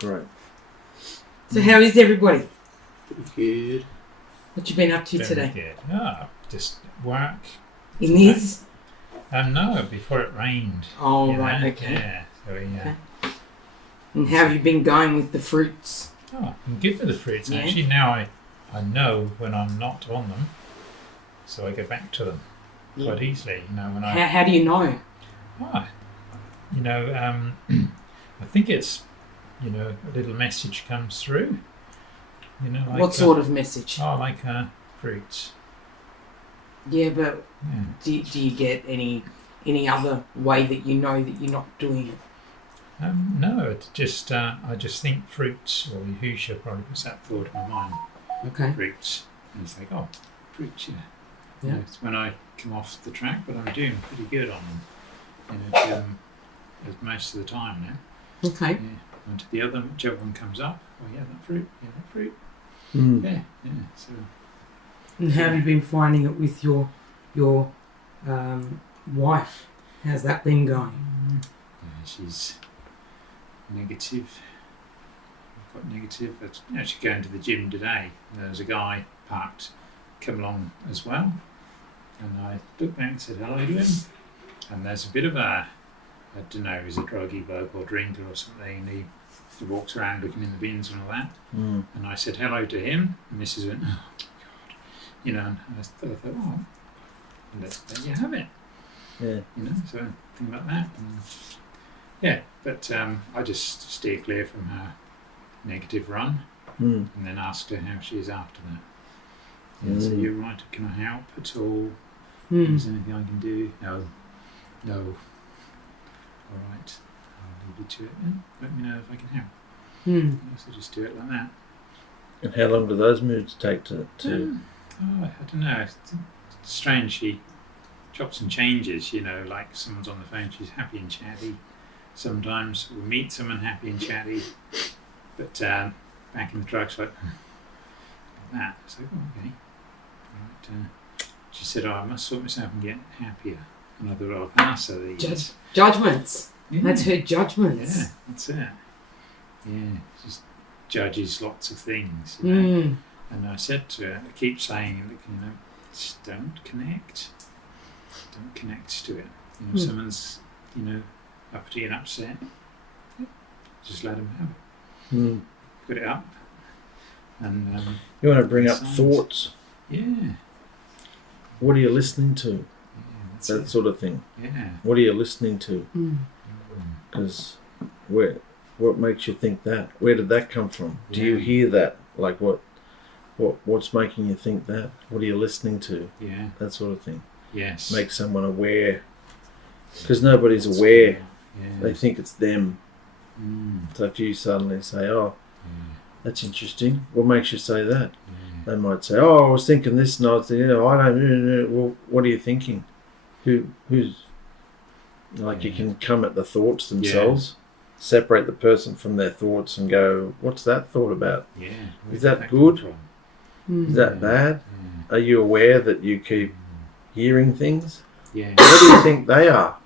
Great. So how is everybody? Pretty good. What you been up to Very today? good. Oh, just work. In this? No, before it rained. Oh, you right, know? okay. Yeah. So Okay. And how have you been going with the fruits? Oh, I'm good for the fruits. Yeah. Actually, now I know when I'm not on them, so I go back to them quite easily. You know, when How do you know? I think it's, a little message comes through. You know, like What sort of message? Oh, like fruits. Yeah, but Yeah. do you get any other way that you know that you're not doing it? No, it's just I just think fruits, or Yahusha probably puts that thought in my mind. Okay. Fruits, and it's like, oh, fruits, yeah. Yeah. You know, it's when I come off the track, but I'm doing pretty good on them. Do them most of the time now. Okay. Yeah. And to the other, whichever one comes up, oh yeah, that fruit, Mm. yeah. So. And how have you been finding it with your wife? How's that been going? Yeah, she's negative. Quite negative. But she's going to the gym today. There's a guy parked, come along as well, and I looked back and said hello to him. And there's a bit of I don't know, he's a druggy bloke or drinker or something. He walks around looking in the bins and all that. Mm. And I said hello to him, and Mrs. went, oh God, and I thought, oh, there you have it. Yeah. So think about that. And, yeah, but I just steer clear from her negative run, and then asked her how she is after that. And so you're right, can I help at all? Is there anything I can do? No. All right, I'll leave you to it then. Let me know if I can help. So just do it like that. And how long do those moods take to? I don't know. It's strange. She chops and changes. Like someone's on the phone, she's happy and chatty. Sometimes we'll meet someone happy and chatty, but back in the truck, she's like that. So okay. All right. She said, I must sort myself and get happier. And I thought, I'll pass her these. Judgments. Yeah. That's her judgments. Yeah, that's it. Yeah, just judges lots of things. Mm. And I said to her, I keep saying, just don't connect. Don't connect to it. Someone's, uppity and upset. Just let them have it. Put it up. And you want to bring up signs. thoughts. Yeah. What are you listening to? Yeah, that's That it. sort of thing. Yeah. What are you listening to? Because what makes you think that? Where did that come from? Do you hear that? Like what's making you think that? What are you listening to? Yeah. That sort of thing. Yes. Make someone aware. Because nobody's aware. Yeah. They think it's them. So if you suddenly say, oh, Yeah. that's interesting. What makes you say that? Yeah. They might say, oh, I was thinking this, and I was thinking, I don't. Well, what are you thinking? Who's like you can come at the thoughts themselves, separate the person from their thoughts, and go, what's that thought about? Yeah. Is that good? come Is that bad? from? Are you aware that you keep hearing things? Yeah. What do you think they are?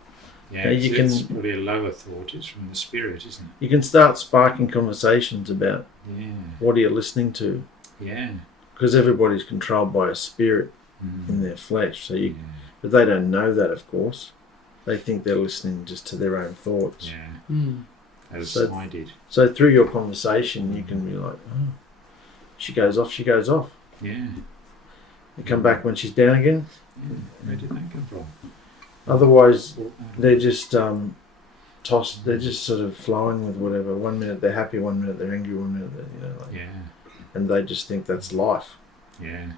Yeah. It's probably a lower thought. It's from the spirit, isn't it? You can start sparking conversations about Yeah. what are you listening to, Yeah. because everybody's controlled by a spirit in their flesh. So but they don't know that, of course. They think they're listening just to their own thoughts. Yeah. As So- I did. So through your conversation, you can be like, oh, she goes off. Yeah. You come back when she's down again. Yeah. Where did that come from? Otherwise, they're just tossed. They're just sort of flowing with whatever. 1 minute they're happy, 1 minute they're angry, 1 minute Yeah. and they just think that's life. Yeah.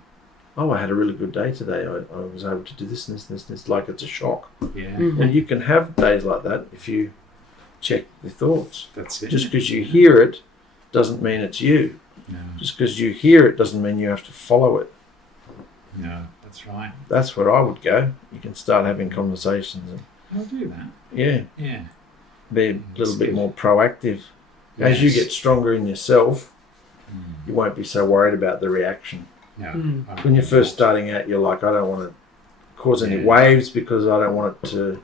Oh, I had a really good day today. I was able to do this and this and this. And this. Like it's a shock. Yeah. And you can have days like that if you check the thoughts. That's it. Just because you hear it doesn't mean it's you. No. Just because you hear it doesn't mean you have to follow it. No. That's right. That's where I would go. You can start having conversations and I'll do that. be a little bit more proactive. Yes. As you get stronger in yourself, you won't be so worried about the reaction. No. When you're first starting out, you're like, I don't want to cause any waves because I don't want it to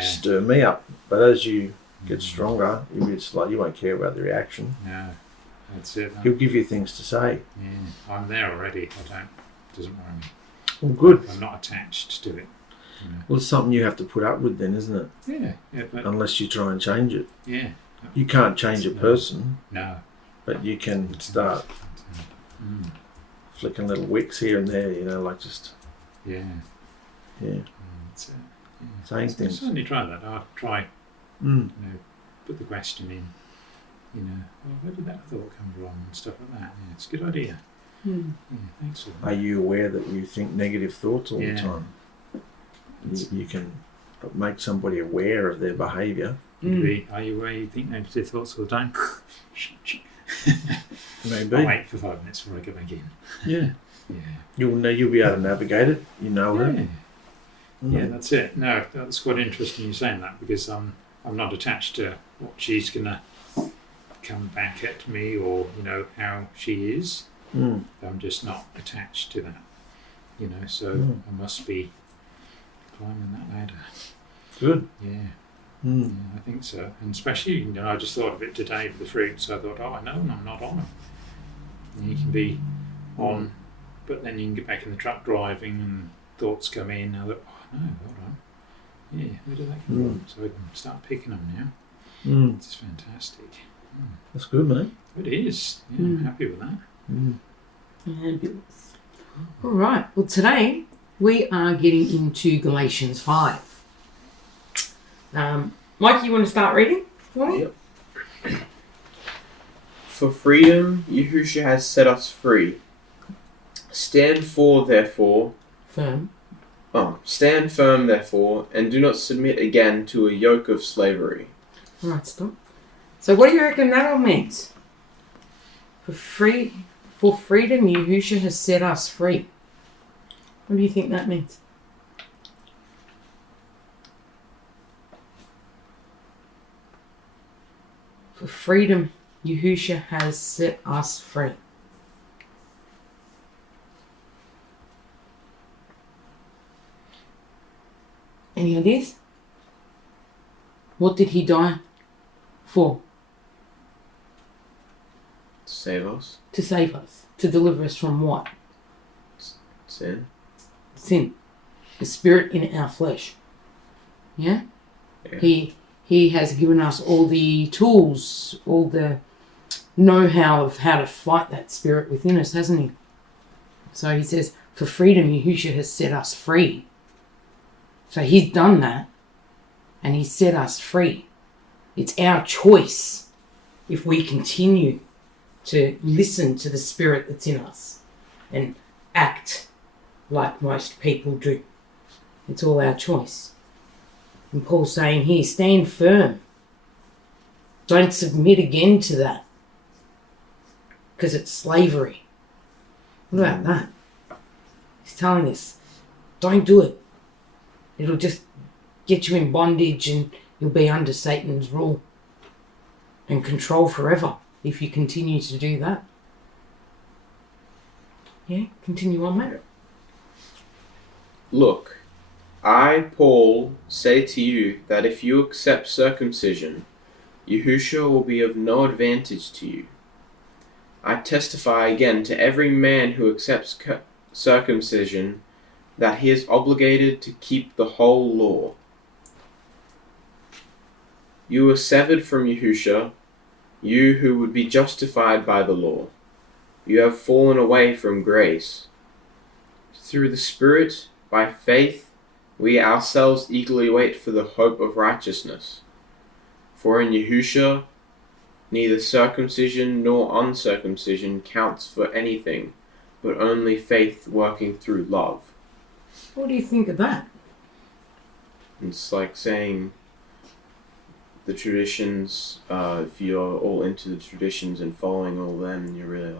stir me up. But as you gets stronger, you'll be like, you won't care about the reaction. No, that's it. He'll give you things to say. Yeah, I'm there already. Doesn't worry me. Well, good. I'm not attached to it. You know. Well, it's something you have to put up with then, isn't it? Yeah. But, unless you try and change it. Yeah. You can't change a person. No. But you can start flicking little wicks here and there, like just... Yeah. That's it. Saying things. I'll certainly try that. I'll try, put the question in, well, where did that thought come from and stuff like that. Yeah, it's a good idea. Yeah, thanks for that. Are you aware that you think negative thoughts all the time? You can make somebody aware of their behaviour. Are you aware you think negative thoughts all the time? Maybe. I'll wait for 5 minutes before I go back in. Yeah. Yeah. You'll be able to navigate it. You know it. Yeah, that's it. No, that's quite interesting you saying that, because I'm not attached to what she's gonna come back at me or how she is. I'm just not attached to that. So I must be climbing that ladder. Good. Yeah. Yeah, I think so. And especially, I just thought of it today with the fruit, so I thought, I know and I'm not on them. And you can be on, but then you can get back in the truck driving and thoughts come in. I thought, no, hold on. Yeah, where did that come from? So I can start picking them now. It's fantastic. That's good, mate. It is. Yeah, I'm happy with that. Fabulous. All right. Well, today we are getting into Galatians 5. Mike, you want to start reading for me? Yep. For freedom, Yahusha has set us free. Stand firm, therefore, and do not submit again to a yoke of slavery. All right, stop. So what do you reckon that all means? For freedom, Yahusha has set us free. What do you think that means? For freedom, Yahusha has set us free. Any ideas? What did he die for? To save us. To save us. To deliver us from what? Sin. Sin. The spirit in our flesh. Yeah? He has given us all the tools, all the know-how of how to fight that spirit within us, hasn't he? So he says, for freedom, Yahusha has set us free. So he's done that, and he set us free. It's our choice if we continue to listen to the spirit that's in us and act like most people do. It's all our choice. And Paul's saying here, stand firm. Don't submit again to that, because it's slavery. What about that? He's telling us, don't do it. It'll just get you in bondage and you'll be under Satan's rule and control forever if you continue to do that. Yeah, continue on, mate. Look, I, Paul, say to you that if you accept circumcision, Yahusha will be of no advantage to you. I testify again to every man who accepts circumcision that he is obligated to keep the whole law. You were severed from Yahusha, you who would be justified by the law. You have fallen away from grace. Through the Spirit, by faith, we ourselves eagerly wait for the hope of righteousness. For in Yahusha, neither circumcision nor uncircumcision counts for anything, but only faith working through love. What do you think of that? It's like saying the traditions, if you're all into the traditions and following all them, you're really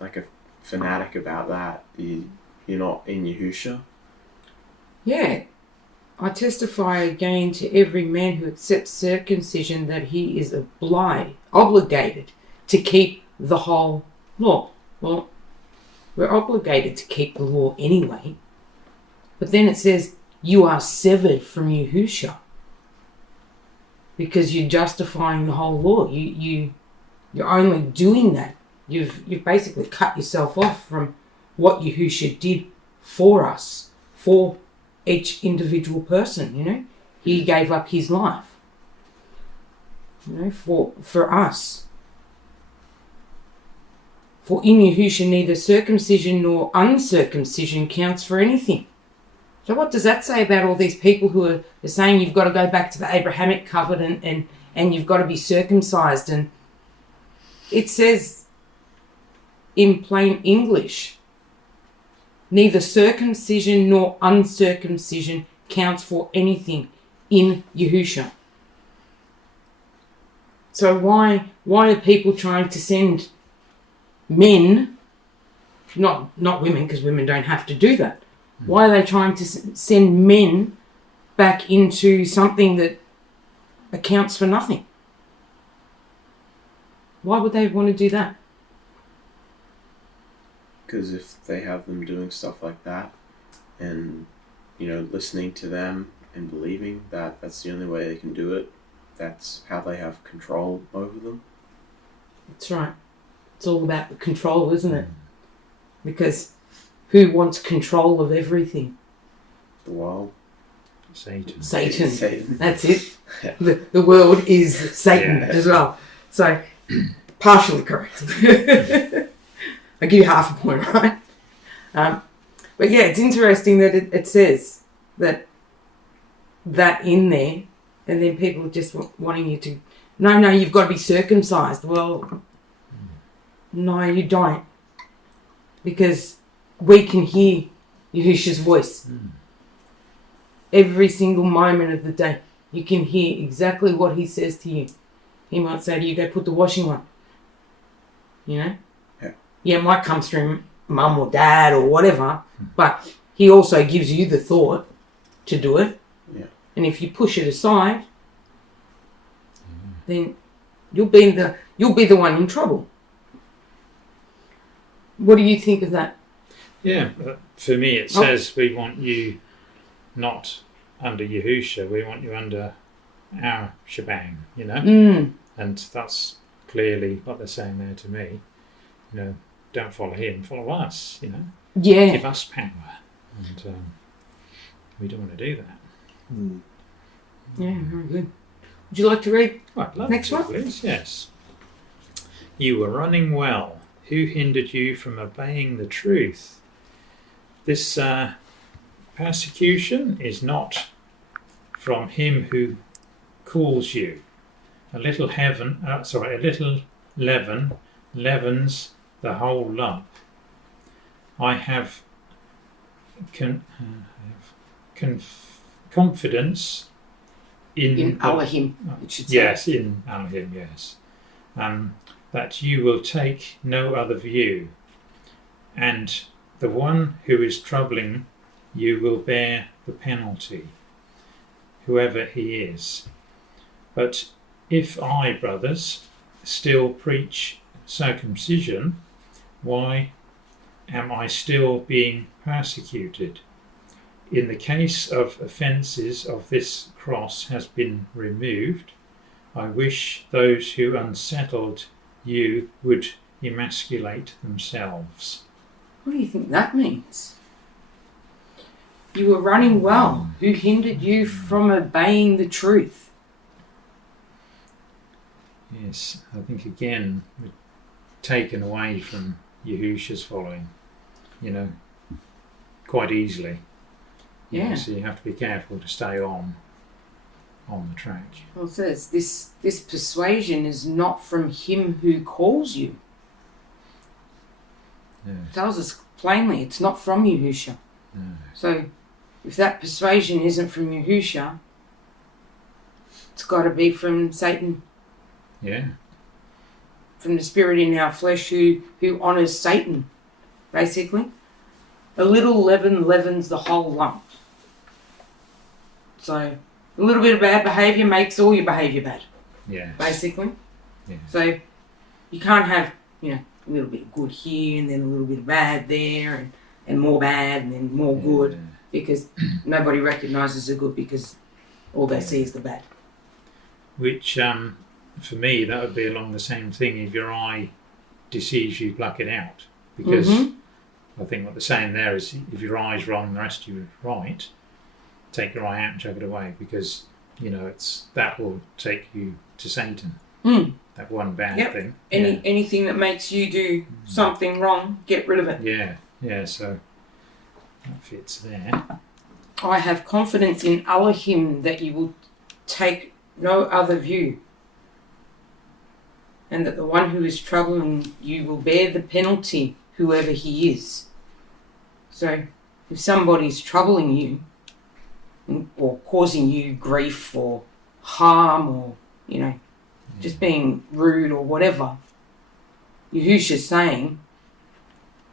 like a fanatic about that. You're not in Yahusha. Yeah. I testify again to every man who accepts circumcision that he is obligated to keep the whole law. Well, we're obligated to keep the law anyway. But then it says, you are severed from Yahusha. because you're justifying the whole law. You're only doing that. You've basically cut yourself off from what Yahusha did for us, for each individual person, you know. He gave up his life, you know, for us. For in Yahusha neither circumcision nor uncircumcision counts for anything. So what does that say about all these people who are saying you've got to go back to the Abrahamic covenant and you've got to be circumcised? And it says in plain English, neither circumcision nor uncircumcision counts for anything in Yahusha. So why are people trying to send men, not women, because women don't have to do that. Why are they trying to send men back into something that accounts for nothing? Why would they want to do that? Because if they have them doing stuff like that and, you know, listening to them and believing that that's the only way they can do it, that's how they have control over them. That's right. It's all about the control, isn't it? Because who wants control of everything? The world. Satan. That's it. Yeah. The world is Satan as well. So, partially correct. I give you half a point, right? But yeah, it's interesting that it says that in there, and then people are just wanting you to, no, you've got to be circumcised. Well, no, you don't. Because we can hear Yahusha's voice. Every single moment of the day, you can hear exactly what he says to you. He might say to you, go put the washing on. You know? Yeah, it might come through mum or dad or whatever, but he also gives you the thought to do it. Yeah. And if you push it aside, then you'll be the one in trouble. What do you think of that? Yeah, for me it says we want you not under Yahusha, we want you under our shebang, you know? And that's clearly what they're saying there to me. You know, don't follow him, follow us, you know? Yeah. Give us power. And we don't want to do that. Yeah, very good. Would you like to read next one? Please, yes. You were running well. Who hindered you from obeying the truth? This persecution is not from him who calls you. A little leaven leavens the whole lump. I have confidence in Elohim, it should say. Yes, in Elohim, yes. That you will take no other view, and the one who is troubling you will bear the penalty, whoever he is. But if I, brothers, still preach circumcision, why am I still being persecuted? In the case of offences of this cross has been removed, I wish those who unsettled you would emasculate themselves. What do you think that means? You were running well. Who hindered you from obeying the truth? Yes, I think again, we're taken away from Yahusha's following, you know, quite easily. Yeah. So you have to be careful to stay on the track. Well, it says this persuasion is not from him who calls you. Yeah. It tells us plainly it's not from Yahusha. No. So if that persuasion isn't from Yahusha, it's got to be from Satan. Yeah. From the spirit in our flesh who honours Satan, basically. A little leaven leavens the whole lump. So a little bit of bad behaviour makes all your behaviour bad. Yes. Basically. Yeah. So you can't have, you know, a little bit of good here and then a little bit of bad there and more bad and then more good, because nobody recognises the good because all they see is the bad. which for me that would be along the same thing. If your eye deceives you, pluck it out, because I think what they're saying there is if your eye's wrong, the rest of you is right. Take your eye out and chuck it away, because that will take you to Satan. That one bad thing. Anything that makes you do something wrong, get rid of it. Yeah. So that fits there. I have confidence in Elohim that you will take no other view, and that the one who is troubling you will bear the penalty, whoever he is. So, if somebody's troubling you, or causing you grief or harm, or just being rude or whatever, Yahusha's saying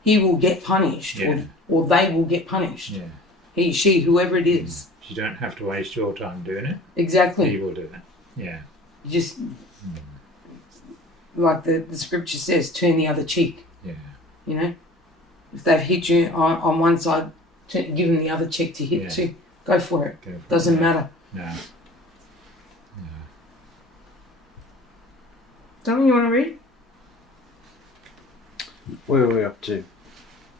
he will get punished, or they will get punished. Yeah. He, she, whoever it is. You don't have to waste your time doing it. Exactly. He will do that. Yeah. You just, like the scripture says, turn the other cheek. Yeah. If they've hit you on one side, give them the other cheek to hit too. Go for it. Doesn't matter. No. Something you want to read? Where are we up to?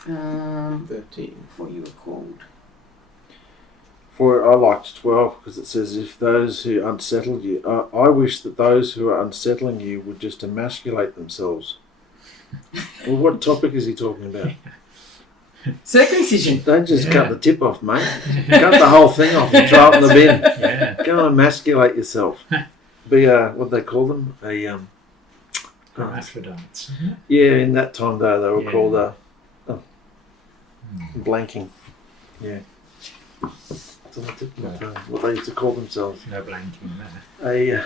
13. What you were called. For I liked 12 because it says, if those who unsettled you, I wish that those who are unsettling you would just emasculate themselves. Well, what topic is he talking about? Circumcision. Don't just cut the tip off, mate. Cut the whole thing off and throw it in the bin. Yeah. Go and emasculate yourself. Be what do they call them? Hermaphrodites. Yeah, in that time though they were called blanking. Yeah. It's on the tip of my tongue. What they used to call themselves. No blanking there.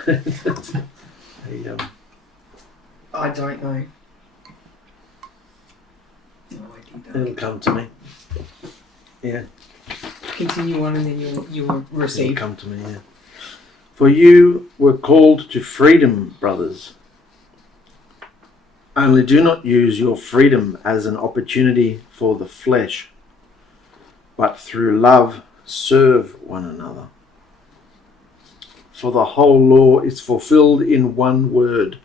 I don't know. No, I didn't. It'll come to me. Yeah. Continue on and then you'll receive. It'll come to me, yeah. For you were called to freedom, brothers. Only do not use your freedom as an opportunity for the flesh, but through love serve one another. For the whole law is fulfilled in one word: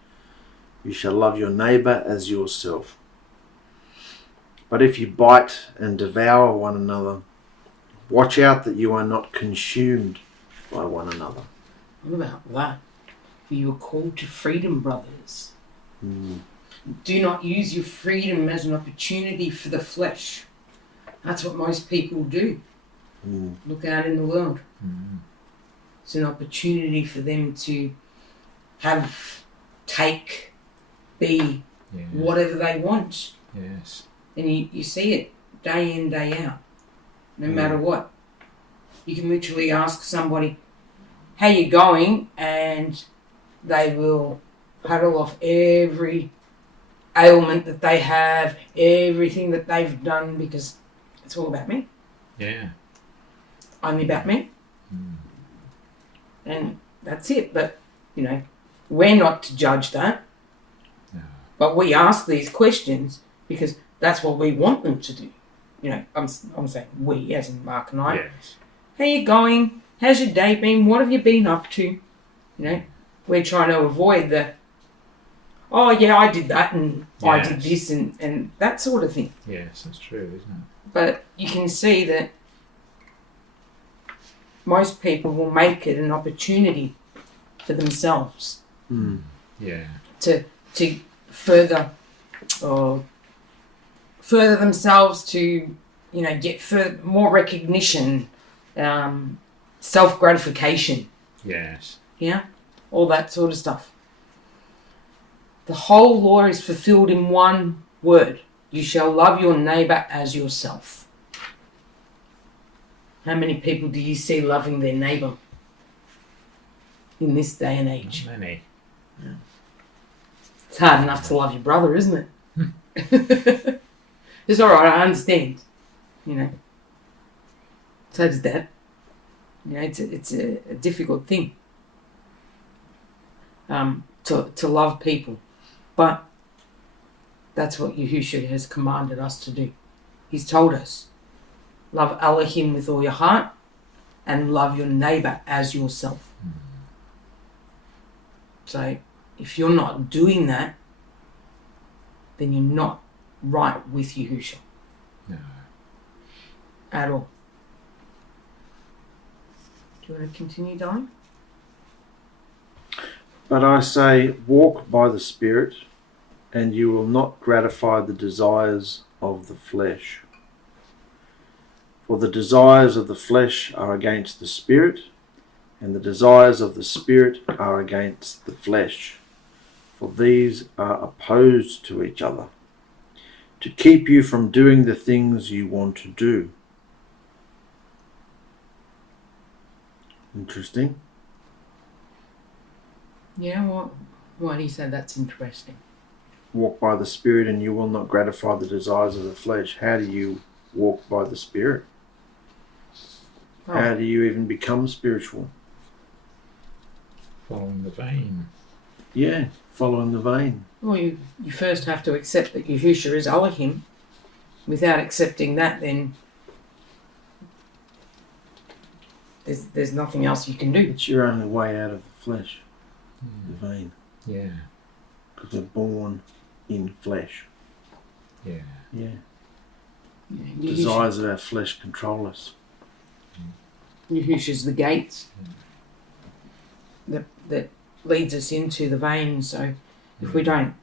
you shall love your neighbour as yourself. But if you bite and devour one another, watch out that you are not consumed by one another. What about that? You were called to freedom, brothers. Do not use your freedom as an opportunity for the flesh. That's what most people do. Look out in the world. It's an opportunity for them to have, take, be whatever they want. Yes. And you see it day in, day out, no matter what. You can literally ask somebody, how you going? And they will paddle off every ailment that they have, everything that they've done, because it's all about me. Yeah. Only about me. And that's it. But, we're not to judge that. No. But we ask these questions because that's what we want them to do. I'm saying we, as in Mark and I. Yes. How you going? How's your day been? What have you been up to? We're trying to avoid the, oh yeah, I did that and I did this and that sort of thing. Yes, that's true, isn't it? But you can see that most people will make it an opportunity for themselves. Yeah. To further themselves, to get more recognition, self-gratification. Yes. Yeah, all that sort of stuff. The whole law is fulfilled in one word: you shall love your neighbour as yourself. How many people do you see loving their neighbour in this day and age? Not many. Yeah. It's hard enough to love your brother, isn't it? It's all right, I understand. So does Dad. It's a difficult thing to love people, but that's what Yahusha has commanded us to do. He's told us, love Elohim with all your heart and love your neighbour as yourself. So if you're not doing that, then you're not right with Yahusha. No. At all. Do you want to continue, Don? But I say, walk by the Spirit, and you will not gratify the desires of the flesh. For the desires of the flesh are against the Spirit, and the desires of the Spirit are against the flesh. For these are opposed to each other, to keep you from doing the things you want to do. Interesting. Yeah, why do you say that's interesting? Walk by the Spirit and you will not gratify the desires of the flesh. How do you walk by the Spirit? Oh. How do you even become spiritual? Following the vein. Yeah, following the vein. Well, you first have to accept that Yahusha is Elohim. Without accepting that, then there's nothing else you can do. It's your only way out of the flesh, the vein. Yeah. Because we're born in flesh. Yeah. Yeah. Yeah, Desires of our flesh control us. Yahusha's the gates that leads us into the vein. So if we don't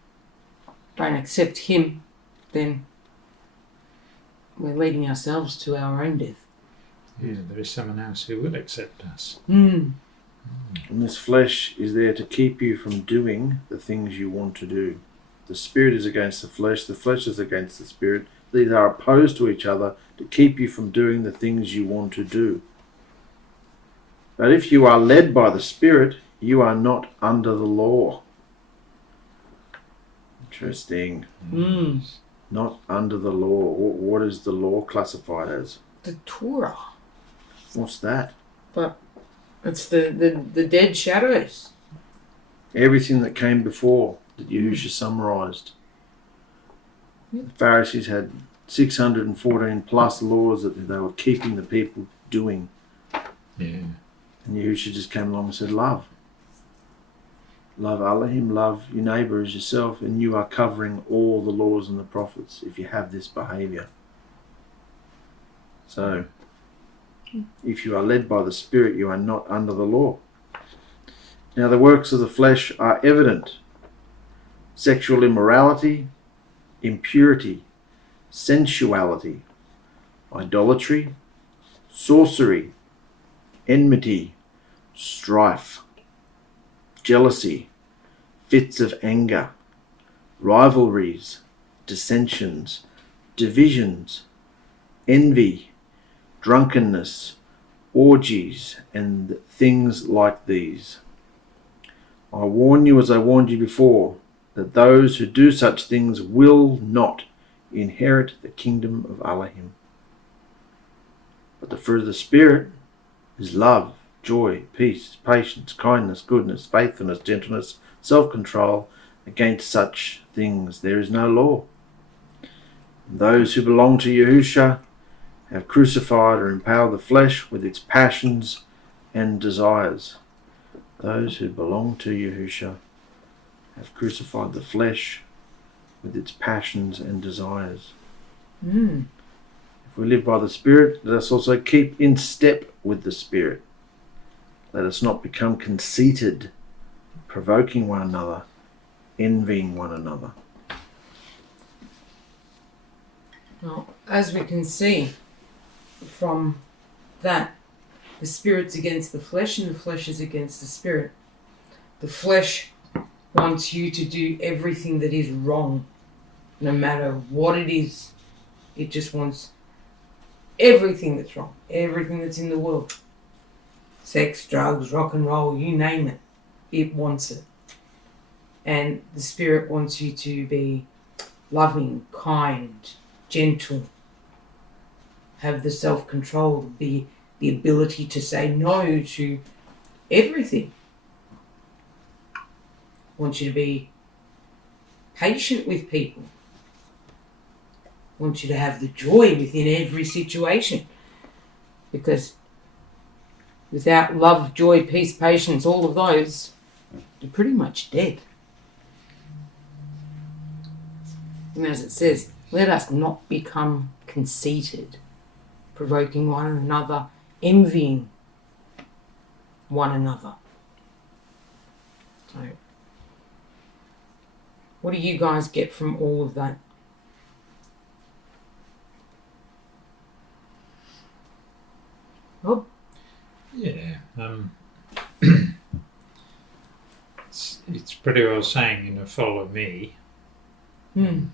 accept him, then we're leading ourselves to our own death. Yeah, there is someone else who will accept us. And this flesh is there to keep you from doing the things you want to do. The Spirit is against the flesh is against the Spirit. These are opposed to each other to keep you from doing the things you want to do. But if you are led by the Spirit, you are not under the law. Interesting. Not under the law. What is the law classified as? The Torah. What's that? But it's the dead shadows. Everything that came before that Yahusha summarised. The Pharisees had 614 plus laws that they were keeping the people doing. Yeah. And Yahusha just came along and said, love. Love Elohim, love your neighbour as yourself, and you are covering all the laws and the prophets if you have this behaviour. So, if you are led by the Spirit, you are not under the law. Now the works of the flesh are evident: sexual immorality, impurity, sensuality, idolatry, sorcery, enmity, strife, jealousy, fits of anger, rivalries, dissensions, divisions, envy, drunkenness, orgies, and things like these. I warn you, as I warned you before, that those who do such things will not inherit the kingdom of Elohim. But the fruit of the Spirit is love, joy, peace, patience, kindness, goodness, faithfulness, gentleness, self-control. Against such things there is no law. And those who belong to Yahusha have crucified or empowered the flesh with its passions and desires. Those who belong to Yahusha have crucified the flesh with its passions and desires. If we live by the Spirit, let us also keep in step with the Spirit. Let us not become conceited, provoking one another, envying one another. Well, as we can see from that, the Spirit's against the flesh and the flesh is against the Spirit. The flesh wants you to do everything that is wrong, no matter what it is. It just wants everything that's wrong, everything that's in the world. Sex, drugs, rock and roll, you name it. It wants it. And the Spirit wants you to be loving, kind, gentle, have the self-control, the ability to say no to everything. Wants you to be patient with people. Wants you to have the joy within every situation. Because without love, joy, peace, patience, all of those, you're pretty much dead. And as it says, let us not become conceited, provoking one another, envying one another. So, what do you guys get from all of that? Rob? Yeah. It's pretty well saying, follow me, and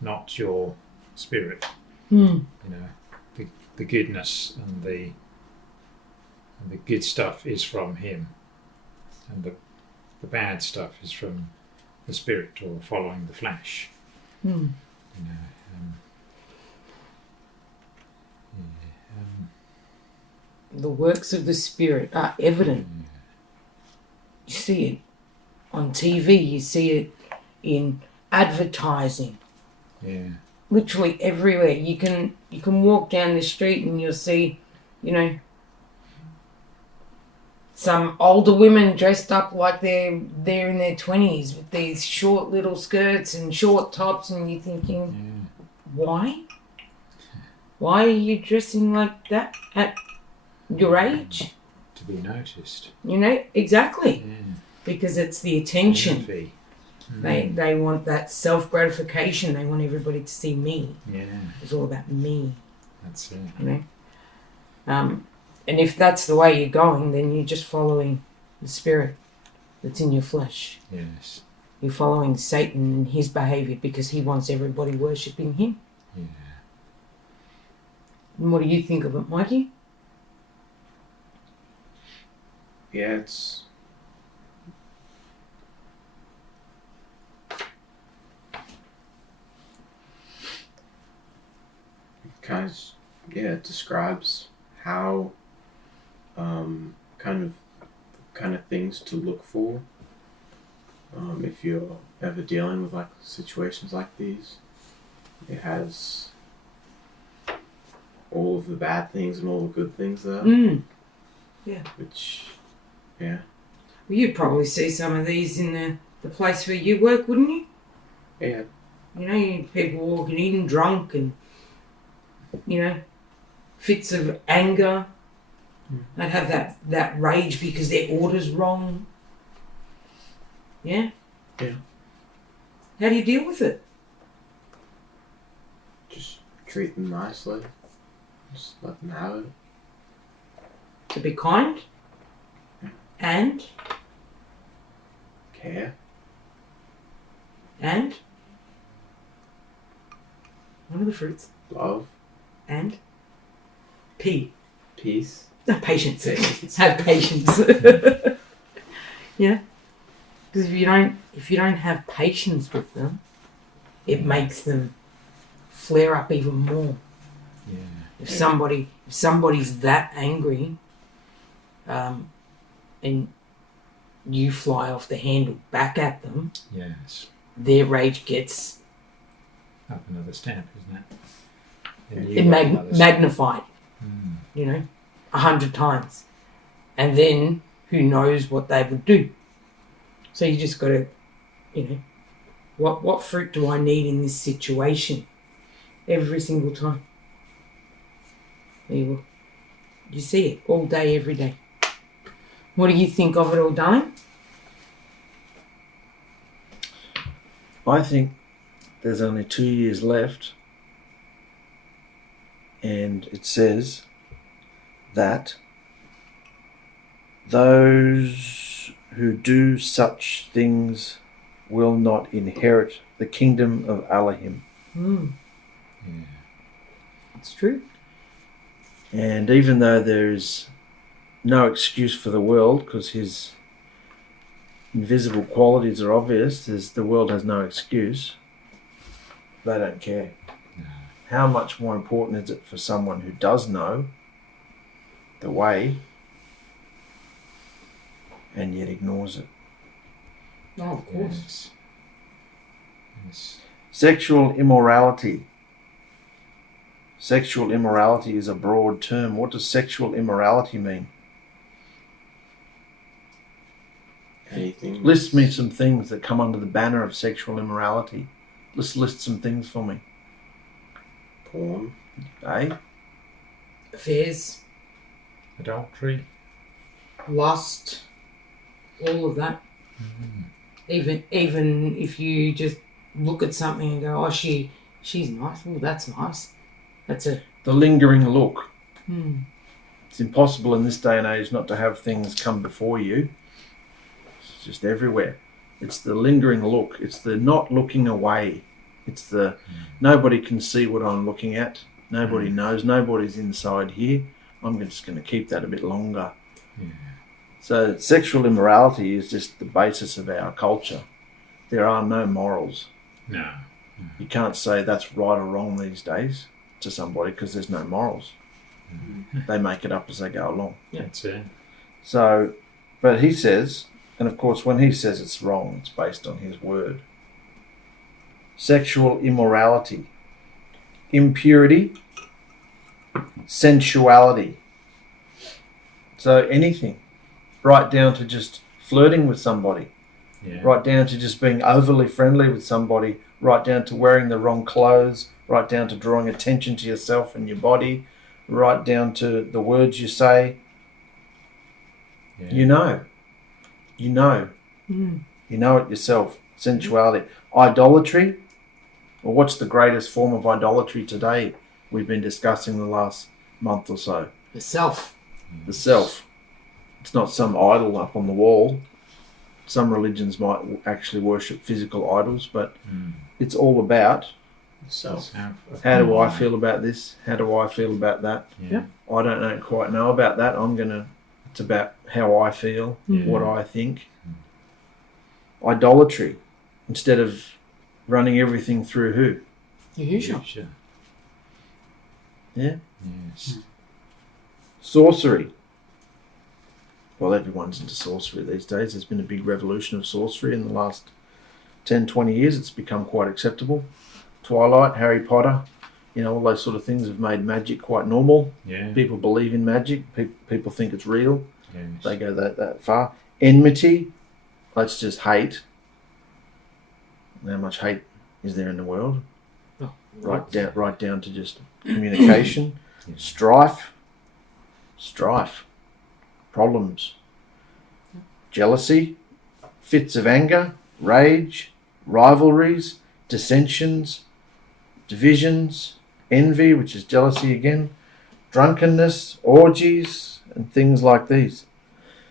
not your spirit. The goodness and the good stuff is from him, and the bad stuff is from the spirit, or following the flesh. The works of the Spirit are evident. You see it on TV, you see it in advertising. Yeah. Literally everywhere. You can walk down the street and you'll see, some older women dressed up like they're in their 20s with these short little skirts and short tops, and you're thinking, why? Why are you dressing like that at your age? To be noticed. Exactly. Yeah. Because it's the attention. They want that self-gratification. They want everybody to see me. Yeah. It's all about me. That's it. And if that's the way you're going, then you're just following the spirit that's in your flesh. Yes. You're following Satan and his behaviour because he wants everybody worshipping him. Yeah. And what do you think of it, Mikey? Yeah, it's it describes how kind of things to look for if you're ever dealing with situations like these. It has all of the bad things and all the good things there. Yeah. Which, yeah. Well, you'd probably see some of these in the place where you work, wouldn't you? Yeah. People walking in drunk and, fits of anger. They'd have that rage because their order's wrong. Yeah? Yeah. How do you deal with it? Just treat them nicely. Just let them have it. To be kind and Care. And what are the fruits? Love. And Peace. No, patience. Have patience. Yeah. Because if you don't have patience with them, it makes them flare up even more. Yeah. If somebody's that angry, and you fly off the handle back at them, Yes. their rage gets Up another stamp, isn't it? magnified. 100 times, and then who knows what they would do. So you just got to, what fruit do I need in this situation? Every single time. You see it all day, every day. What do you think of it all, darling? I think there's only 2 years left, and it says that those who do such things will not inherit the kingdom of Elohim. Yeah. It's true. And even though there's no excuse for the world, because his invisible qualities are obvious, the world has no excuse, they don't care. No. How much more important is it for someone who does know the way and yet ignores it? Oh, of course. Yes. Sexual immorality. Sexual immorality is a broad term. What does sexual immorality mean? things. List me some things that come under the banner of sexual immorality. Let's list some things for me. Porn. Eh? Affairs, Adultery. lust, all of that. Even if you just look at something and go, oh, she's nice. Oh, that's nice. That's a... The lingering look. Hmm. It's impossible in this day and age not to have things come before you. It's just everywhere. It's the lingering look. It's the not looking away. It's the nobody can see what I'm looking at. Nobody knows. Nobody's inside here. I'm just going to keep that a bit longer. Yeah. So sexual immorality is just the basis of our culture. There are no morals. No. You can't say that's right or wrong these days to somebody because there's no morals. They make it up as they go along. That's it. So, but he says, and of course when he says it's wrong, it's based on his word. Sexual immorality, impurity, sensuality. So anything, right down to just flirting with somebody, right down to just being overly friendly with somebody, right down to wearing the wrong clothes, right down to drawing attention to yourself and your body, right down to the words you say. You know it yourself. Sensuality. Idolatry. Well, what's the greatest form of idolatry today? We've been discussing the last month or so. The self. The self. It's not some idol up on the wall. Some religions might actually worship physical idols, but it's all about Self. how do I feel about this? How do I feel about that? Yeah. I don't quite know about that. It's about how I feel, what I think. Idolatry, instead of running everything through who? Yahushua. Yeah. Yes. Sorcery. Well, everyone's into sorcery these days. There's been a big revolution of sorcery in the last 10, 20 years. It's become quite acceptable. Twilight, Harry Potter, all those sort of things have made magic quite normal. Yeah. People believe in magic. People think it's real. Yes. They go that far. Enmity, that's just hate. How much hate is there in the world? Oh, right down to just communication. Strife, problems, jealousy, fits of anger, rage, rivalries, dissensions, divisions, envy, which is jealousy again, drunkenness, orgies, and things like these.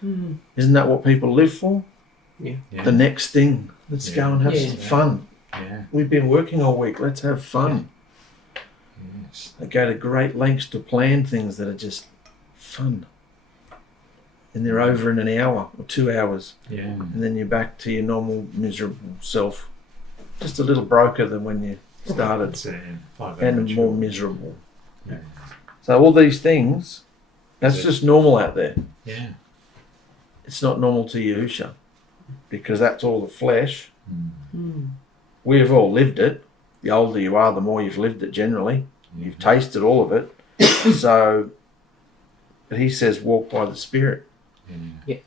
Isn't that what people live for? Yeah. The next thing. Let's go and have some fun. Yeah. We've been working all week. Let's have fun. Yes. They go to great lengths to plan things that are just fun. And they're over in an hour or 2 hours. Yeah. And then you're back to your normal miserable self. Just a little broker than when you started. And more miserable. Yeah. So all these things, that's just normal out there. Yeah. It's not normal to Yahusha, because that's all the flesh. Mm. We've all lived it. The older you are, the more you've lived it generally. You've tasted all of it. So, but he says walk by the Spirit. Yeah.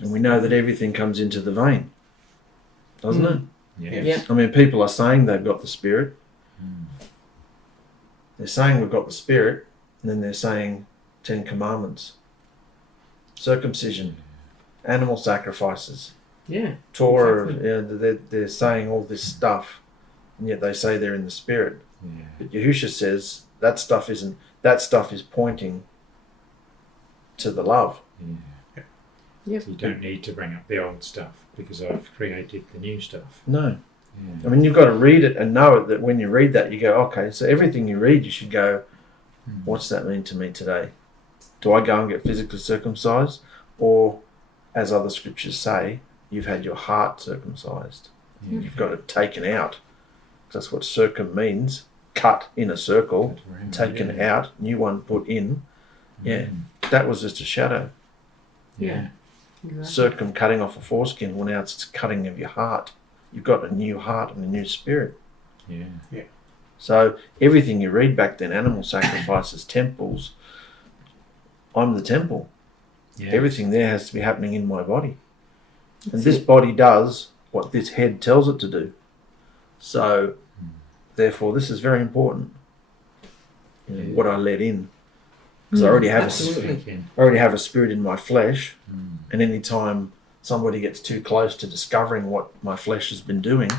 And we know that everything comes into the vein, doesn't it? Yeah. Yeah. I mean, people are saying they've got the Spirit. They're saying we've got the Spirit, and then they're saying 10 Commandments. Circumcision, animal sacrifices, Yeah. Torah, Exactly. they're saying all this stuff, and yet they say they're in the Spirit. Yeah. But Yahusha says that stuff is pointing to the love. Yeah. Yep. So you don't need to bring up the old stuff because I've created the new stuff. No. Yeah. I mean, you've got to read it and know it, that when you read that, you go, okay, so everything you read, you should go, what's that mean to me today? Do I go and get physically circumcised? Or, as other scriptures say, you've had your heart circumcised. Yeah. You've got it taken out. That's what circum means. Cut in a circle, taken out, new one put in. Yeah, that was just a shadow. Yeah. Exactly. Circum cutting off a foreskin, well now it's cutting of your heart. You've got a new heart and a new spirit. Yeah. So everything you read back then, animal sacrifices, temples, I'm the temple. Yeah. Everything there has to be happening in my body. And this body does what this head tells it to do. So, therefore, this is very important. What I let in. Because I already have a spirit in my flesh, and any time somebody gets too close to discovering what my flesh has been doing,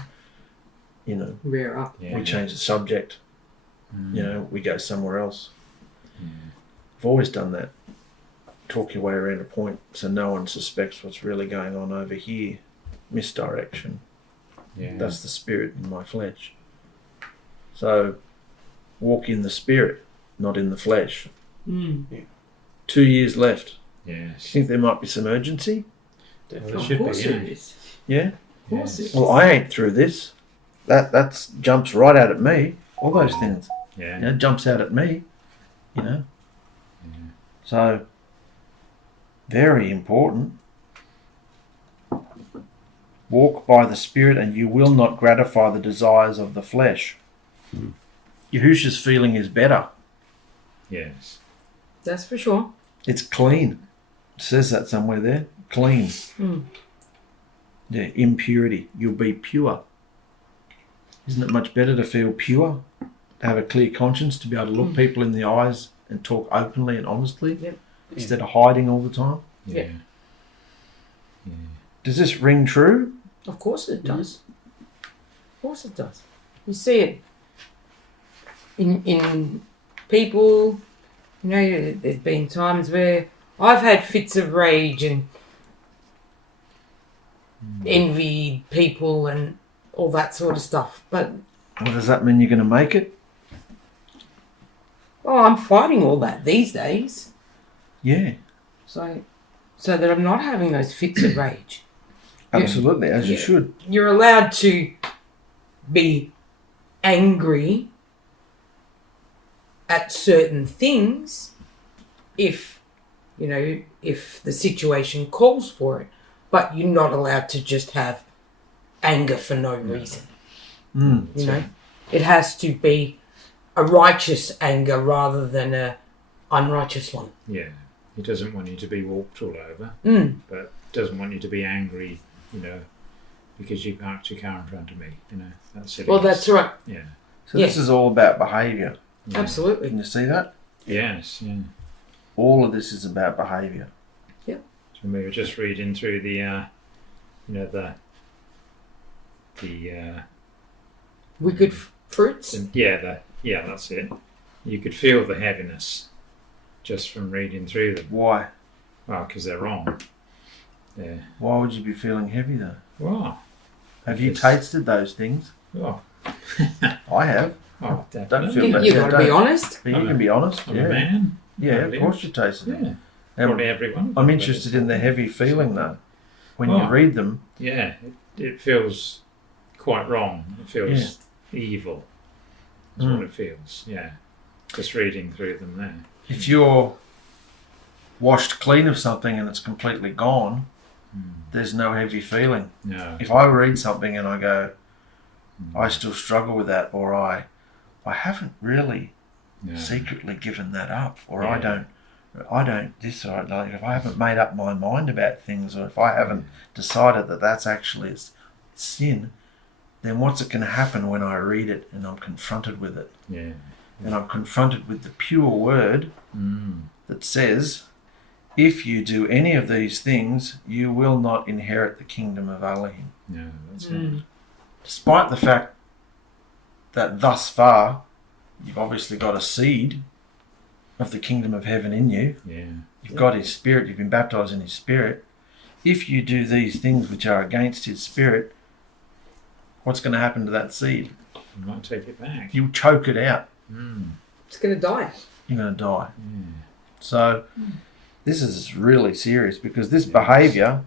rear up. we change the subject. We go somewhere else. I've always done that. Talk your way around a point so no one suspects what's really going on over here. Misdirection. That's the spirit in my flesh. So, walk in the spirit, not in the flesh. 2 years left. Yes. You think there might be some urgency? Well, there should be, Yeah? Of course it is. Well, I ain't through this. That jumps right out at me. All those things. Yeah. Jumps out at me. So, very important. Walk by the Spirit and you will not gratify the desires of the flesh. Yahusha's feeling is better. Yes. That's for sure. It's clean. It says that somewhere there. Clean. Impurity. You'll be pure. Isn't it much better to feel pure? To have a clear conscience, to be able to look people in the eyes and talk openly and honestly instead of hiding all the time? Yeah. Does this ring true? Of course it does. Of course it does. You see it in people. There's been times where I've had fits of rage and envy people and all that sort of stuff. But Well, does that mean you're going to make it? I'm fighting all that these days. Yeah. So that I'm not having those fits of rage. Absolutely, as you should. You're allowed to be angry at certain things if the situation calls for it, but you're not allowed to just have anger for no reason. It has to be a righteous anger rather than a unrighteous one. Yeah. He doesn't want you to be walked all over, but doesn't want you to be angry, because you parked your car in front of me. That's silly. Well, that's right. Yeah. So this is all about behaviour. Yeah. Absolutely. Can you see that? Yes. Yeah. All of this is about behaviour. Yep. So we were just reading through the Wicked fruits. That's it. You could feel the heaviness just from reading through them. Why? Well, because they're wrong. Yeah. Why would you be feeling heavy though? Well, Have you tasted those things? oh, I have. oh, Don't definitely. feel that. You got to be honest. But you can be honest. I'm a man. Yeah, of course you tasted them. Yeah. And Probably everyone. I'm interested in the heavy feeling though. When you Oh. read them, Yeah, it feels quite wrong. It feels evil. That's what it feels. Yeah. Just reading through them there. if you're washed clean of something and it's completely gone, there's no heavy feeling. No. If I read something and I go, I still struggle with that, or I haven't really No. secretly given that up, or Yeah. I don't this, or like if I haven't made up my mind about things, or if I haven't decided that that's actually sin, then what's it going to happen when I read it and I'm confronted with it? Yeah. And I'm confronted with the pure word that says, if you do any of these things, you will not inherit the kingdom of Elohim. No, that's it. Despite the fact that thus far, you've obviously got a seed of the kingdom of heaven in you. Yeah. You've got his spirit, you've been baptized in his spirit. If you do these things which are against his spirit, what's going to happen to that seed? You might take it back. You'll choke it out. It's going to die. You're going to die. Yeah. So this is really serious because this behaviour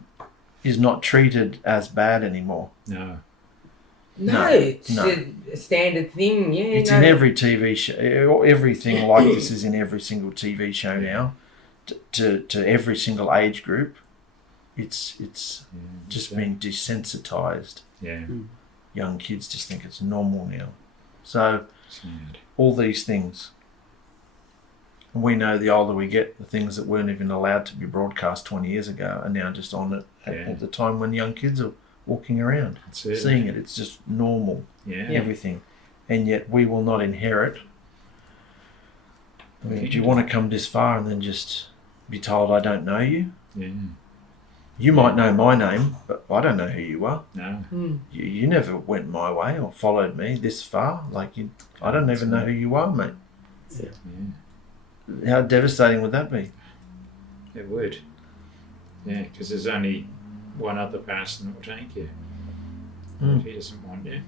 is not treated as bad anymore. No. No, it's a standard thing. Yeah, It's in every TV show. Everything like this is in every single TV show now. To every single age group, it's just been desensitised. Yeah. Young kids just think it's normal now. So Sad. all these things, and we know the older we get, the things that weren't even allowed to be broadcast 20 years ago are now just on it at the time when young kids are walking around, seeing it. It's just normal, everything. And yet we will not inherit. I mean, do you want to come this far and then just be told, I don't know you? Yeah. You might know my name, but I don't know who you are. No. You never went my way or followed me this far. I don't even know who you are, mate. Yeah. How devastating would that be? It would. Yeah, because there's only one other person that will take you. If he doesn't want you.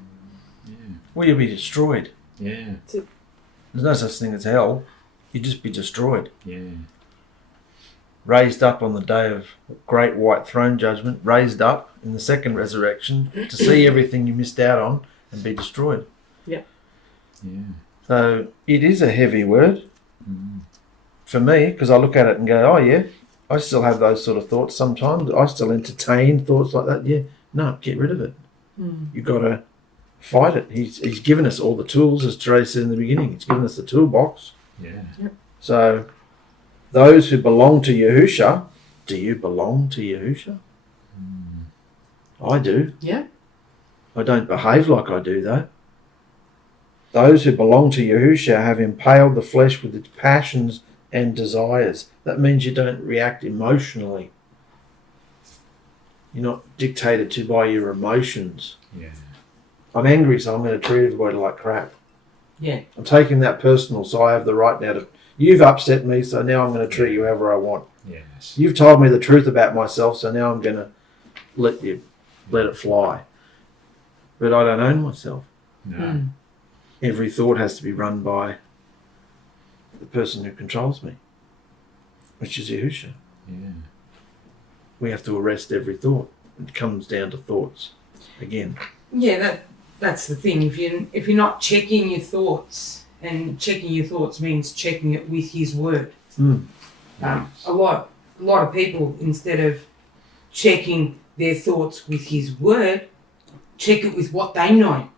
Yeah. Well, you'll be destroyed. Yeah. There's no such thing as hell. You'd just be destroyed. Yeah. Raised up on the day of great white throne judgment, raised up in the second resurrection to see everything you missed out on and be destroyed. Yeah. So it is a heavy word for me, because I look at it and go, oh yeah, I still have those sort of thoughts sometimes. I still entertain thoughts like that. Yeah, no, get rid of it. You've got to fight it. He's given us all the tools, as Teresa said in the beginning. He's given us the toolbox. Yeah. So those who belong to Yahusha, do you belong to Yahusha? I do. Yeah. I don't behave like I do, though. Those who belong to Yahusha have impaled the flesh with its passions and desires. That means you don't react emotionally. You're not dictated to by your emotions. Yeah. I'm angry, so I'm going to treat everybody like crap. Yeah. I'm taking that personal, so I have the right now to... You've upset me, so now I'm going to treat you however I want. Yes. You've told me the truth about myself, so now I'm going to let it fly. But I don't own myself. No. Every thought has to be run by the person who controls me, which is Yahusha. Yeah. We have to arrest every thought. It comes down to thoughts again. Yeah, that's the thing. If you're not checking your thoughts, and checking your thoughts means checking it with His Word. A lot of people, instead of checking their thoughts with His Word, check it with what they know,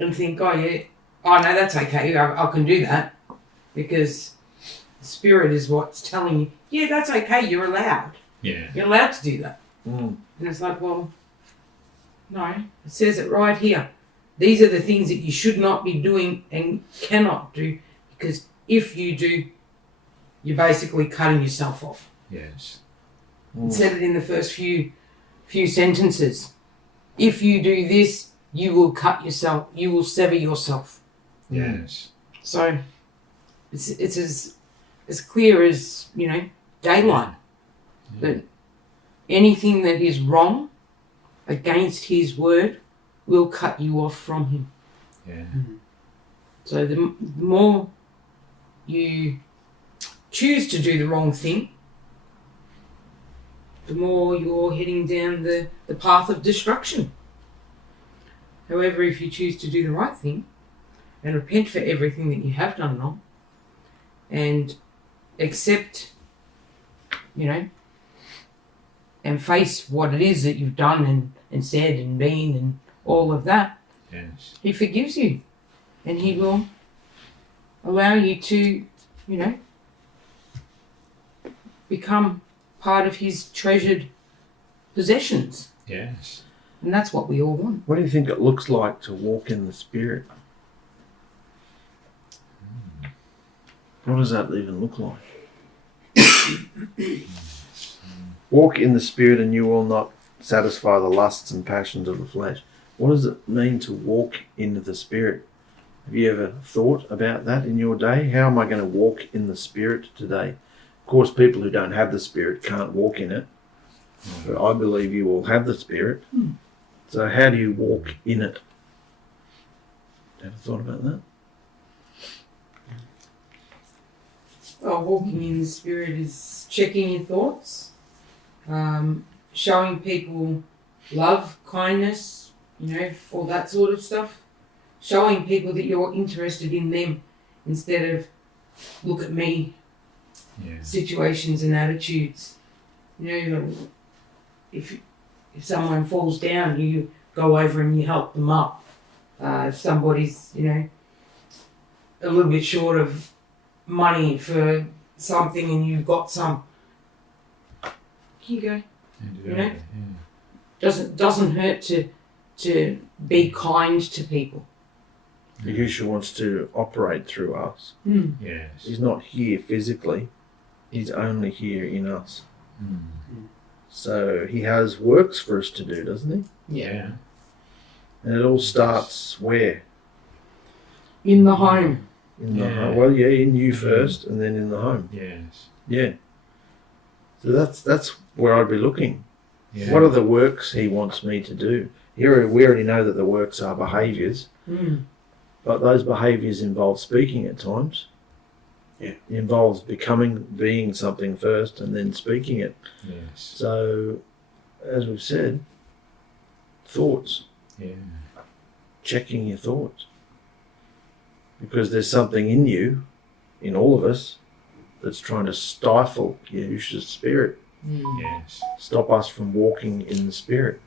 and think, oh no, that's okay. I can do that because the Spirit is what's telling you. Yeah, that's okay. You're allowed. Yeah. You're allowed to do that. And it's like, well, no, it says it right here. These are the things that you should not be doing and cannot do, because if you do, you're basically cutting yourself off. Yes. It said it in the first few sentences. If you do this, you will cut yourself. You will sever yourself. Yes. So it's as clear as, daylight. That anything that is wrong against His Word will cut you off from Him. Yeah. So the more you choose to do the wrong thing, the more you're heading down the path of destruction. However, if you choose to do the right thing and repent for everything that you have done wrong and accept, and face what it is that you've done and said and been and all of that, yes, He forgives you, and He will allow you to, become part of His treasured possessions. Yes. And that's what we all want. What do you think it looks like to walk in the Spirit? What does that even look like? Walk in the Spirit and you will not satisfy the lusts and passions of the flesh. What does it mean to walk into the Spirit? Have you ever thought about that in your day? How am I going to walk in the Spirit today? Of course, people who don't have the Spirit can't walk in it. But I believe you all have the Spirit. So how do you walk in it? Ever thought about that? Well, walking in the Spirit is checking your thoughts, showing people love, kindness, all that sort of stuff. Showing people that you're interested in them instead of look at me situations and attitudes. If someone falls down, you go over and you help them up. If somebody's, a little bit short of money for something and you've got some, here you go, You know? Doesn't hurt to be kind to people. Yahushua wants to operate through us. Yes. He's not here physically. He's only here in us. So he has works for us to do, doesn't he? Yeah. And it all starts where? In the home. In the home. Well, yeah, in you first, and then in the home. Yes. Yeah. So that's where I'd be looking. Yeah. What are the works he wants me to do? Here we already know that the works are behaviours, but those behaviours involve speaking at times. Yeah. It involves being something first and then speaking it. Yes. So, as we've said, thoughts. Yeah. Checking your thoughts. Because there's something in you, in all of us, that's trying to stifle Yahusha's spirit. Yes. Stop us from walking in the spirit.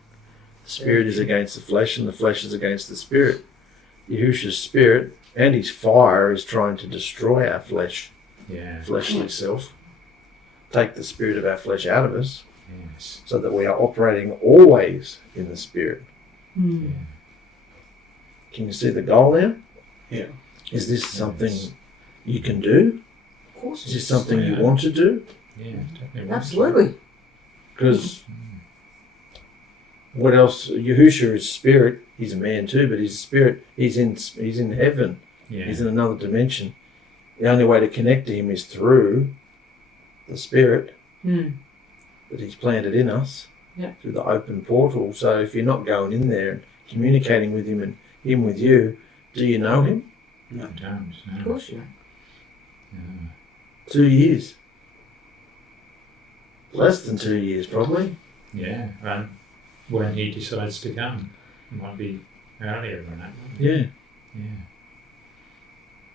The spirit is against the flesh and the flesh is against the spirit. Yahusha's spirit and his fire is trying to destroy our flesh, Yeah. fleshly self. Take the spirit of our flesh out of us Yes. so that we are operating always in the spirit. Yeah. Can you see the goal now? Yeah. Is this something you can do? Of course. Is this something you want to do? Yeah. Definitely. Absolutely. Because what else? Yahusha is spirit. He's a man too, but he's spirit. He's in heaven. Yeah. He's in another dimension. The only way to connect to him is through the spirit that he's planted in us, through the open portal. So if you're not going in there and communicating with him and him with you, do you know him? No. Don't. Of course you do. 2 years. Less than 2 years, probably. Yeah. And when he decides to come, it might be earlier than that. Yeah. Yeah.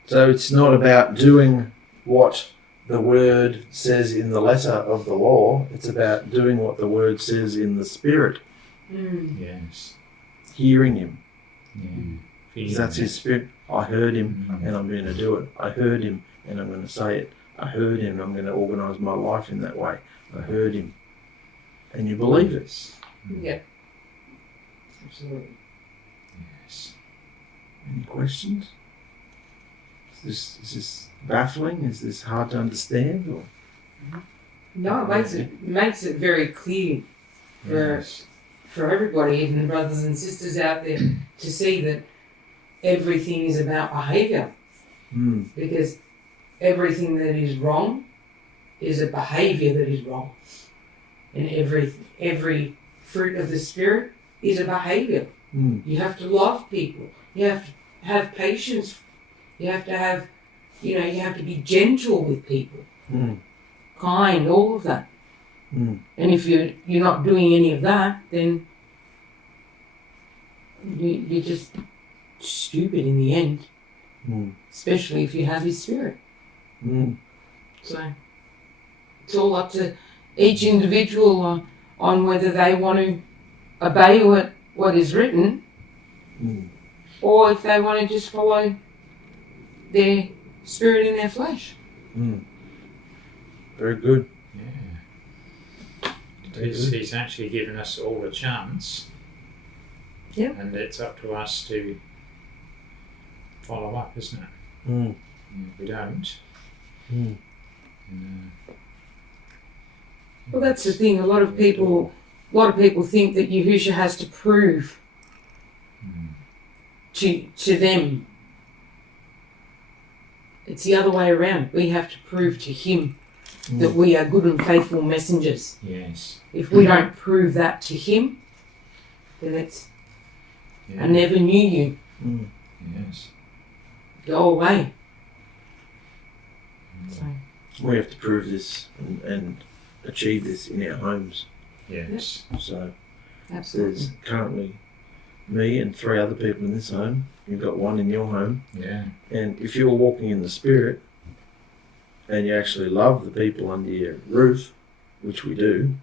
So it's not about doing what the word says in the letter of the law. It's about doing what the word says in the spirit. Yes. Hearing him. Yeah. 'Cause that's his spirit. I heard him and I'm going to do it. I heard him and I'm going to say it. I heard him and I'm going to organise my life in that way. I heard him. And you believe it. Yeah. Absolutely. Yes. Any questions? Is this baffling? Is this hard to understand? Or? No, it makes it very clear for everybody, even the brothers and sisters out there, to see that everything is about behaviour. Because everything that is wrong is a behaviour that is wrong. And every fruit of the Spirit is a behaviour. You have to love people. You have to have patience. You have to have, you have to be gentle with people. Kind, all of that. And if you're not doing any of that, then you're just stupid in the end. Especially if you have his spirit. So it's all up to each individual on whether they want to obey what is written, or if they want to just follow their spirit in their flesh. Very good. Yeah. He's actually given us all a chance. Yeah. And it's up to us to follow up, isn't it? If we don't. Well, that's the thing. A lot of people think that Yahusha has to prove to them. It's the other way around. We have to prove to him that we are good and faithful messengers. Yes. If we don't prove that to him, then it's, I never knew you. Yes. Go away. So, We have to prove this and achieve this in our homes. Yes. So absolutely. there's currently me and 3 other people in this home. You've got 1 in your home. Yeah. And if you're walking in the Spirit and you actually love the people under your roof, which we do,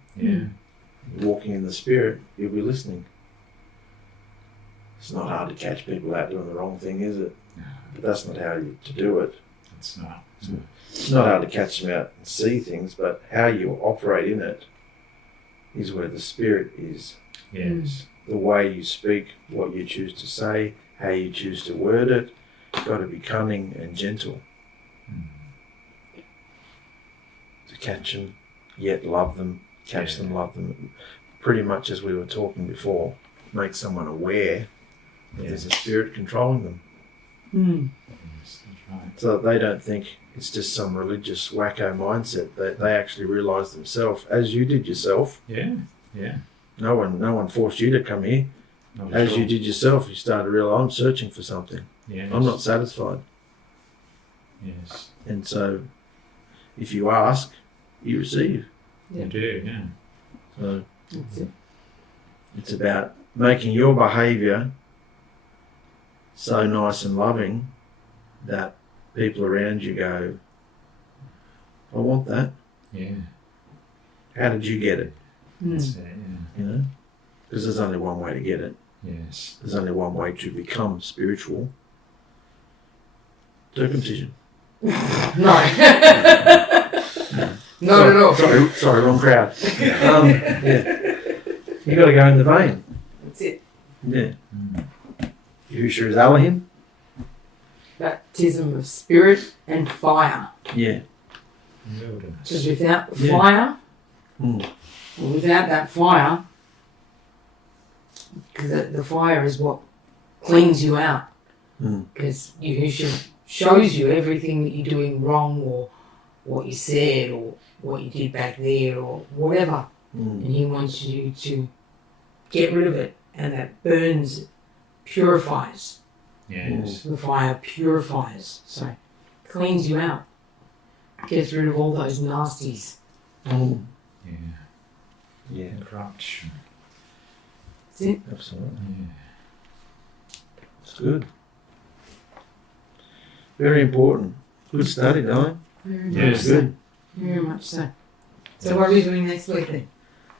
walking in the Spirit, you'll be listening. It's not hard to catch people out doing the wrong thing, is it? No. But that's not how to do it. It's not. It's not hard to catch them out and see things, but how you operate in it is where the Spirit is. Yes. The way you speak, what you choose to say, how you choose to word it, you've got to be cunning and gentle. To catch them, yet love them, catch them, love them. Pretty much as we were talking before, make someone aware that there's a spirit controlling them. Yes, that's right. So that they don't think it's just some religious wacko mindset. They actually realise themselves, as you did yourself. Yeah, yeah. No one forced you to come here. Not at As all. you did yourself, you started to realise, I'm searching for something. Yes. I'm not satisfied. Yes. And so, if you ask, you receive. You do, yeah. So That's it. it's about making your behaviour so nice and loving that people around you go, I want that. Yeah. How did you get it? That's it, yeah. You know? Because there's only one way to get it. Yes. There's only one way to become spiritual. Circumcision. No. Not at all. Sorry, wrong crowd. Yeah. You got to go in the vein. That's it. Yeah. Yahusha is Elohim. Baptism of spirit and fire. Yeah. Wilderness. Because without the Yeah. fire, Mm. or without that fire, because the fire is what cleans you out. Mm. Because Yahusha shows you everything that you're doing wrong, or what you said, or what you did back there, or whatever. Mm. And he wants you to get rid of it. And that burns, purifies. Yes. The fire purifies. So cleans you out. Gets rid of all those nasties. Mm. Yeah. Yeah, Corruption. That's it. absolutely. Yeah. It's good. Very important. Good study, Diane. Very Yeah, much It's so. good. Very much so. So what are we doing next week then?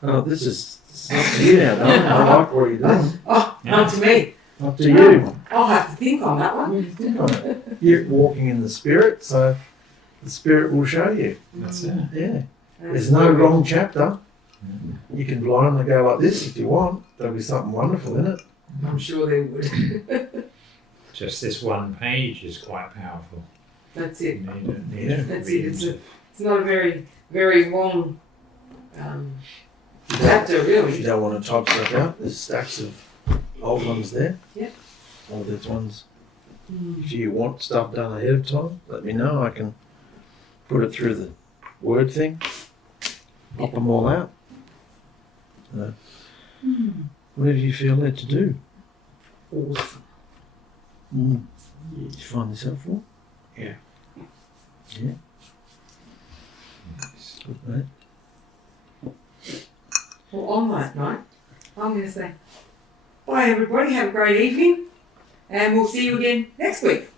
Oh, this is up to you now, Diane. I like what you're doing. Oh, Yeah. up to me. Up to you. I'll have to think on that one. Think on it. You're walking in the Spirit, so the Spirit will show you. That's it. Yeah. There's no wrong chapter. You can blindly go like this if you want. There'll be something wonderful in it. I'm sure they would. Just this one page is quite powerful. That's it. You need Yeah. That's it. It's not a very, very long chapter, If you really. don't want to type stuff out, there's stacks of old ones there. Yep. All these ones. If you want stuff done ahead of time, let me know. I can put it through the Word thing. Pop them all out. Whatever you feel led to do. Awesome. Did you find this helpful? Yeah. Yeah. Good, mate. Well, on that note, I'm going to say bye, everybody. Have a great evening. And we'll see you again next week.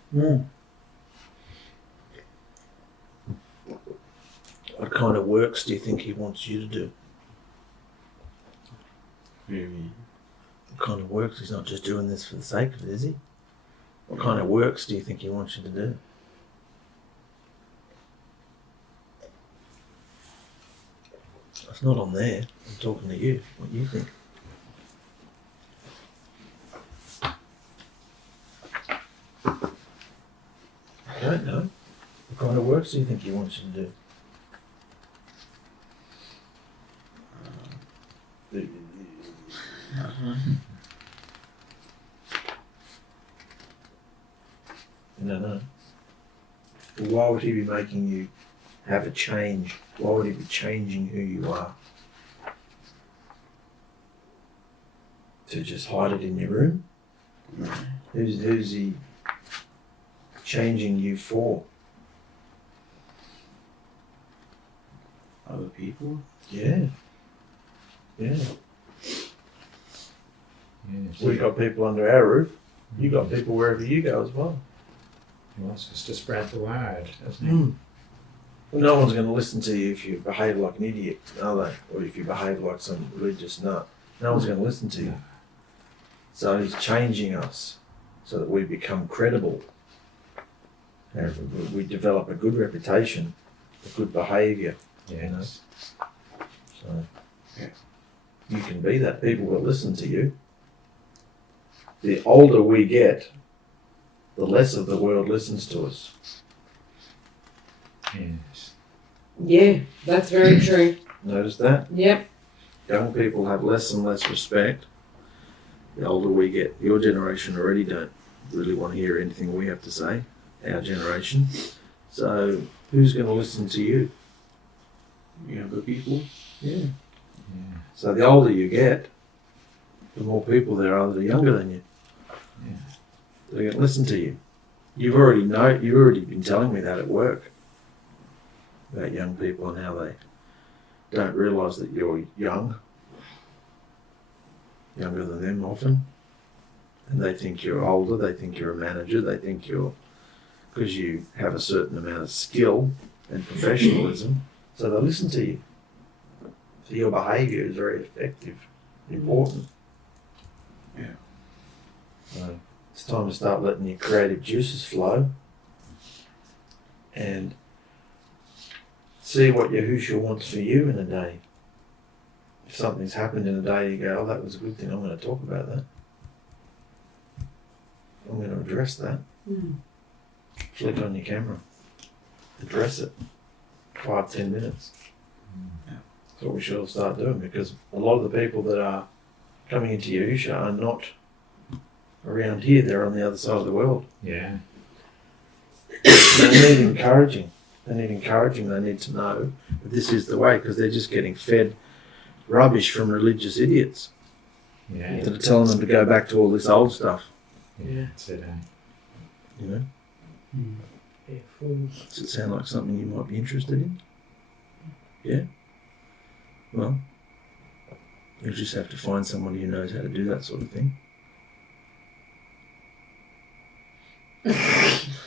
What kind of works do you think he wants you to do? Maybe. What kind of works? He's not just doing this for the sake of it, is he? What kind of works do you think he wants you to do? It's not on there. I'm talking to you. What do you think? I don't know. What kind of works do you think he wants you to do? I don't know. Well, why would he be making you have a change? Why would he be changing who you are? To just hide it in your room? Who's he changing you for? Other people? Yeah. Yeah. Yes. We've got people under our roof. You got people wherever you go as well. He wants us to spread the word, doesn't he? No one's going to listen to you if you behave like an idiot, are they? Or if you behave like some religious nut. No one's going to listen to you. So he's changing us so that we become credible. And we develop a good reputation, a good behaviour. Yes. So, you can be that. People will listen to you. The older we get, the less of the world listens to us. Yes. Yeah, that's very true. Notice that? Yep. Young people have less and less respect. The older we get, your generation already don't really want to hear anything we have to say, our generation. So who's going to listen to you? Younger people? Yeah. So the older you get, the more people there are that are younger than you. Yeah. They're going to listen to you. You've already been telling me that at work about young people and how they don't realise that you're younger than them often, and they think you're older, they think you're a manager, they think because you have a certain amount of skill and professionalism, so they listen to you. So your behaviour is very effective, important. Yeah. So it's time to start letting your creative juices flow and see what Yahusha wants for you in a day. If something's happened in a day, you go, oh, that was a good thing, I'm going to talk about that. I'm going to address that. Flick on your camera. Address it. 5-10 minutes. That's what we should all start doing, because a lot of the people that are coming into Yahusha are not around here, they're on the other side of the world. Yeah. They need encouraging. They need to know that this is the way, because they're just getting fed rubbish from religious idiots Yeah. that are telling them to go back to all this old stuff. Yeah. That's it. You know? Yeah, fools. Does it sound like something you might be interested in? Yeah? Well, you just have to find somebody who knows how to do that sort of thing.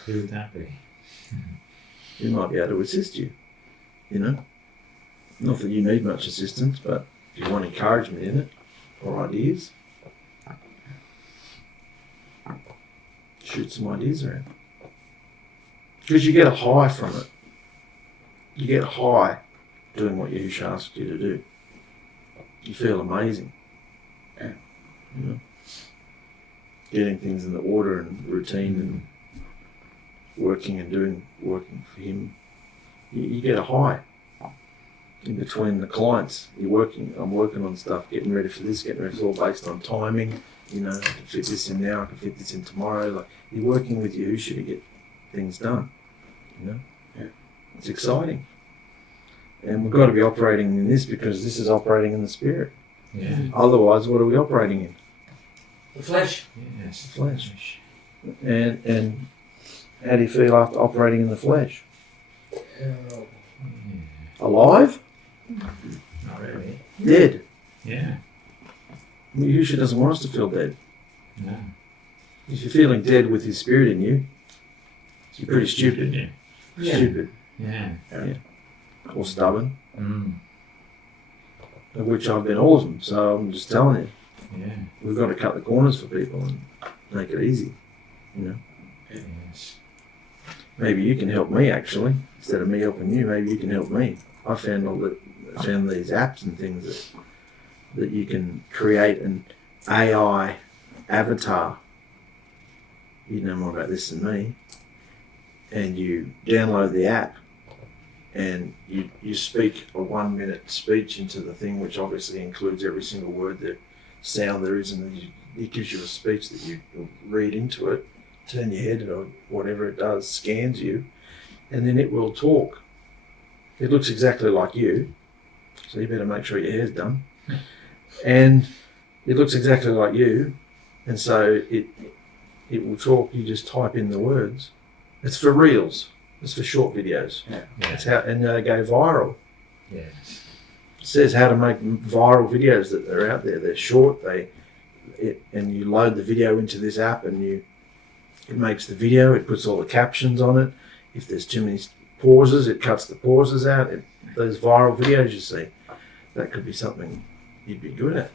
Who would that be? Who might be able to assist you, you know? Not that you need much assistance, but if you want encouragement in it, or ideas, shoot some ideas around. Because you get a high from it. You get a high doing what Yahusha asks you to do. You feel amazing. You know? Getting things in the order and routine and working for him. You get a high. In between the clients, I'm working on stuff, getting ready for this, getting ready. It's all based on timing. You know, I can fit this in now, I can fit this in tomorrow. Like, you're working with Yahusha to get things done. You know? Yeah. It's exciting. And we've got to be operating in this, because this is operating in the spirit. Yeah. Otherwise, what are we operating in? The flesh. Yes. The flesh. And how do you feel after operating in the flesh? Alive? Not really. Dead. Yeah. Yahusha doesn't want us to feel dead. No. If you're feeling dead with his spirit in you, you're pretty stupid. Yeah. Yeah. Stupid. Yeah. Or stubborn. Mm. Of which I've been awesome, so I'm just telling you. Yeah. We've got to cut the corners for people and make it easy. You know? Yes. Maybe you can help me, actually. Instead of me helping you, maybe you can help me. I found these apps and things that you can create an AI avatar. You know more about this than me. And you download the app and you speak a 1-minute speech into the thing, which obviously includes every single word, the sound there is, and it gives you a speech that you read into it, turn your head or whatever it does, scans you, and then it will talk. It looks exactly like you, so you better make sure your hair's done. And it looks exactly like you, and so it will talk. You just type in the words. It's for reels. It's for short videos. Yeah. It's how, and they go viral. Yes. It says how to make viral videos that are out there. They're short. And you load the video into this app, and it makes the video. It puts all the captions on it. If there's too many pauses, it cuts the pauses out. Those viral videos you see, that could be something you'd be good at.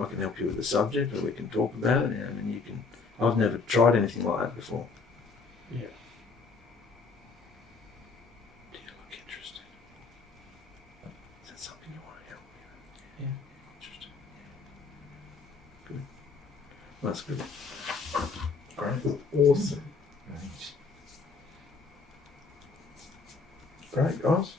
I can help you with the subject, or we can talk about it. And you can. I've never tried anything like that before. Yeah. Do you look interested? Is that something you want to help me That's good. Great. Awesome. Right. Great, guys.